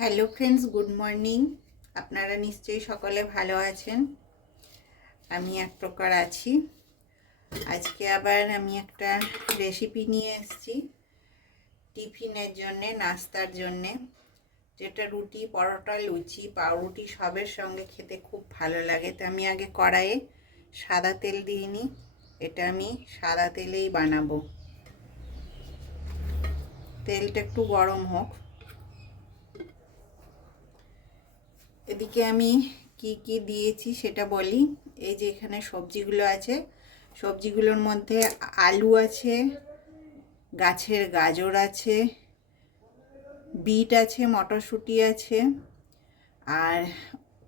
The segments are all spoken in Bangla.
Hello friends, good morning. আপনারা নিশ্চয়ই সকলে ভালো আছেন। আমি এক প্রকার আছি। আজকে আবার আমি একটা রেসিপি নিয়ে এসেছি টিফিনের জন্যে, নাস্তার জন্যে, যেটা রুটি, পরোটা, লুচি, পাউরুটি সবের সঙ্গে খেতে খুব ভালো লাগে। তো আমি আগে কড়াইয়ে সাদা তেল দিয়ে নিই। এটা আমি সাদা তেলেই বানাবো। তেলটা একটু গরম হোক। এদিকে আমি কি কি দিয়েছি সেটা বলি। এই যে এখানে সবজিগুলো আছে, সবজিগুলোর মধ্যে আলু আছে, গাছের গাজর আছে, বিট আছে, মটরশুঁটি আছে, আর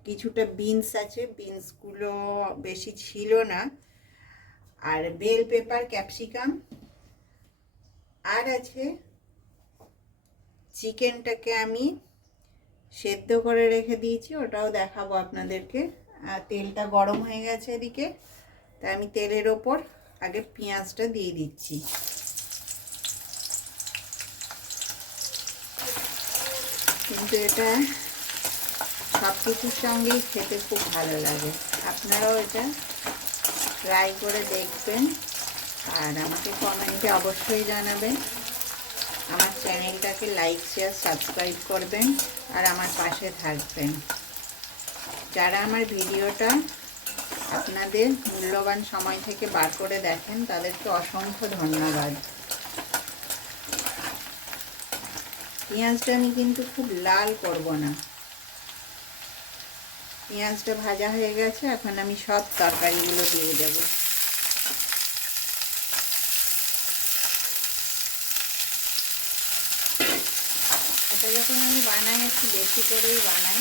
কিছুটা বিনস আছে। বিনসগুলো বেশি ছিল না। আর বেল পেপার, ক্যাপসিকাম, আর আছে চিকেনটাকে আমি সেদ্ধ করে রেখে দিয়েছি, ওটাও দেখাবো আপনাদেরকে। আর তেলটা গরম হয়ে গেছে এদিকে, তাই আমি তেলের ওপর আগে পেঁয়াজটা দিয়ে দিচ্ছি। কিন্তু এটা সব কিছুর সঙ্গেই খেতে খুব ভালো লাগে। আপনারাও এটা ট্রাই করে দেখবেন আর আমাকে কমেন্টে অবশ্যই জানাবেন। আমার চ্যানেলটাকে লাইক, শেয়ার, সাবস্ক্রাইব করবেন আর আমার পাশে থাকবেন। যারা আমার ভিডিওটা আপনাদের মূল্যবান সময় থেকে বার করে দেখেন, তাদেরকে অসংখ্য ধন্যবাদ। পেঁয়াজটা আমি কিন্তু খুব লাল করব না। পেঁয়াজটা ভাজা হয়ে গেছে, এখন আমি সব তরকারিগুলো দিয়ে দেব। এটা যখন আমি বানাই একটু বেশি করেই বানাই।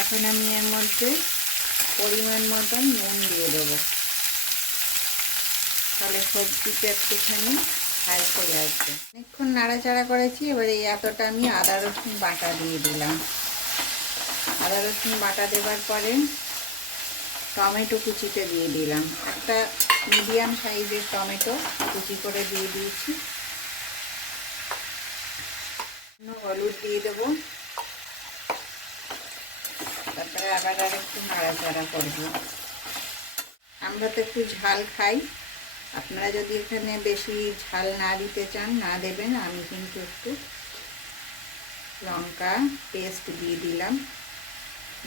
এখন আমি এর মধ্যে পরিমাণ মতন নুন দিয়ে দেবো, তাহলে সবজিটা একটুখানি হালকা লাগবে। অনেকক্ষণ নাড়াচাড়া করেছি। এবারে এতটা আমি আদা রসুন বাটা দিয়ে দিলাম। আদা রসুন বাটা দেওয়ার পরে টমেটো কুচিটা দিয়ে দিলাম। একটা মিডিয়াম সাইজের টমেটো কুচি করে দিয়ে দিয়েছি। হলুদ দিয়ে দেবো। তারপরে আবার একটু নাড়াচাড়া করবো। আমরা তো একটু ঝাল খাই, আপনারা যদি এখানে বেশি ঝাল না দিতে চান না দেবেন। আমি কিন্তু একটু লঙ্কা পেস্ট দিয়ে দিলাম,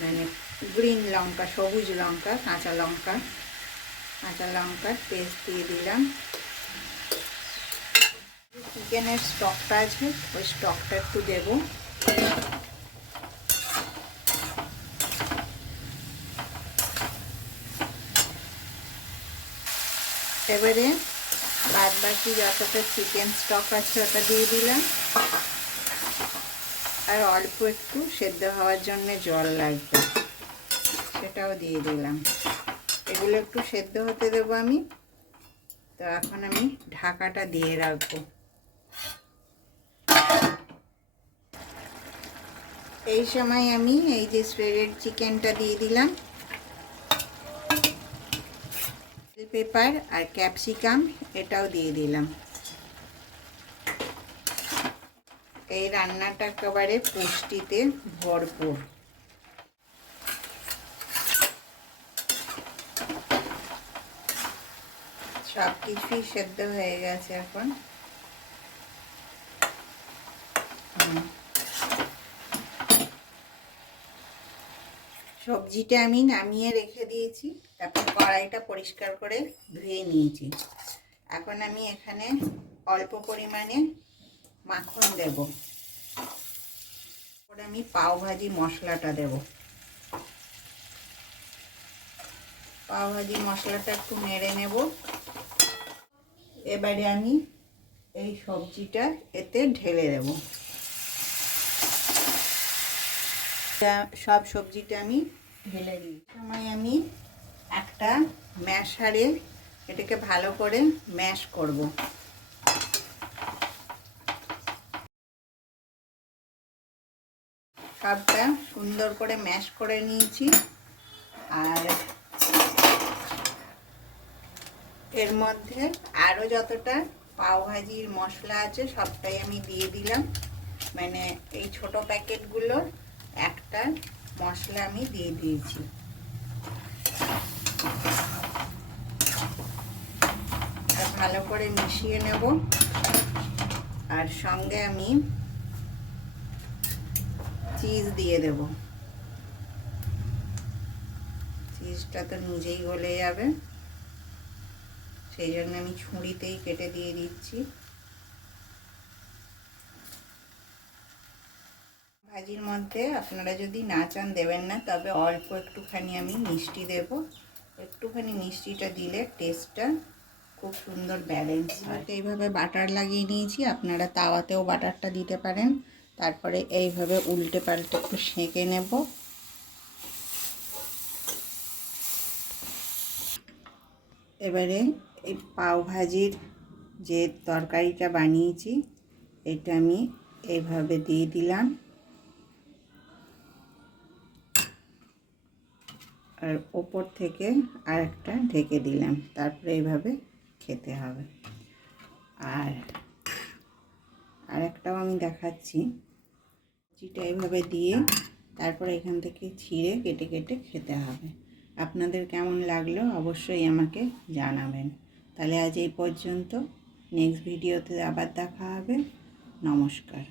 মানে গ্রিন লঙ্কা, সবুজ লঙ্কা, কাঁচা লঙ্কার পেস্ট দিয়ে দিলাম। চিকেনের স্টকটা আছে, ওই স্টকটা একটু দেবো। এবারে বাদ বাকি যতটা চিকেন স্টক আছে ওটা দিয়ে দিলাম। আর অল্প একটু সেদ্ধ হওয়ার জন্য জল লাগবে, সেটাও দিয়ে দিলাম। এগুলো একটু সেদ্ধ হতে দেবো আমি। তো এখন আমি ঢাকাটা দিয়ে রাখবো। এই সময় আমি এই যে শ্রেডেড চিকেনটা দিয়ে দিলাম, বেল পেপার আর ক্যাপসিকাম এটাও দিয়ে দিলাম। এই রান্নাটা একেবারে পুষ্টিতে ভরপুর। সব কিছুই সেদ্ধ হয়ে গেছে এখন। সবজিটা আমি নামিয়ে রেখে দিয়েছি, তারপর কড়াইটা পরিষ্কার করে ধুয়ে নিয়েছি। এখন আমি এখানে অল্প পরিমাণে মাখন দেব। তারপরে আমি পাও ভাজি মশলাটা দেব। পাও ভাজি মশলাটা একটু নেড়ে নেব। এবারে আমি এই সবজিটা এতে ঢেলে দেব। সব সবজিটা আমি ঢেলে দিই। সময় আমি একটা ম্যাশারে এটাকে ভালো করে ম্যাশ করব। সবটা সুন্দর করে ম্যাশ করে নিয়েছি। আর এর মধ্যে আরও যতটা পাওভাজির মশলা আছে সবটাই আমি দিয়ে দিলাম। মানে এই ছোট প্যাকেটগুলোর একটা মশলা আমি দিয়ে দিয়েছি। ভালো করে মিশিয়ে নেব। আর সঙ্গে আমি চিজ দিয়ে দেব। চিজটা তো নিজেই গলে যাবে, সেই জন্য আমি ছুরিতেই কেটে দিয়ে দিচ্ছি। ভাজির মধ্যে আপনারা যদি না চান দেবেন না, তবে অল্প একটুখানি আমি মিষ্টি দেব। একটুখানি মিষ্টিটা দিলে টেস্টটা খুব সুন্দর ব্যালেন্স হয়। এইভাবে বাটার লাগিয়ে নিয়েছি, আপনারা তাওয়াতেও বাটারটা দিতে পারেন। তারপরে এইভাবে উল্টে পাল্টে একটু সেঁকে নেব। এবারে এই পাও ভাজির যে তরকারিটা বানিয়েছি এটা আমি এইভাবে দিয়ে দিলাম, আর ওপর থেকে আরেকটা ঢেকে দিলাম। তারপরে এইভাবে খেতে হবে। আর আরেকটাও আমি দেখাচ্ছি। চিটা এইভাবে দিয়ে তারপরে এখান থেকে ছিঁড়ে কেটে কেটে খেতে হবে। আপনাদের কেমন লাগলো অবশ্যই আমাকে জানাবেন। তাহলে আজ এই পর্যন্ত, নেক্সট ভিডিওতে আবার দেখা হবে। নমস্কার।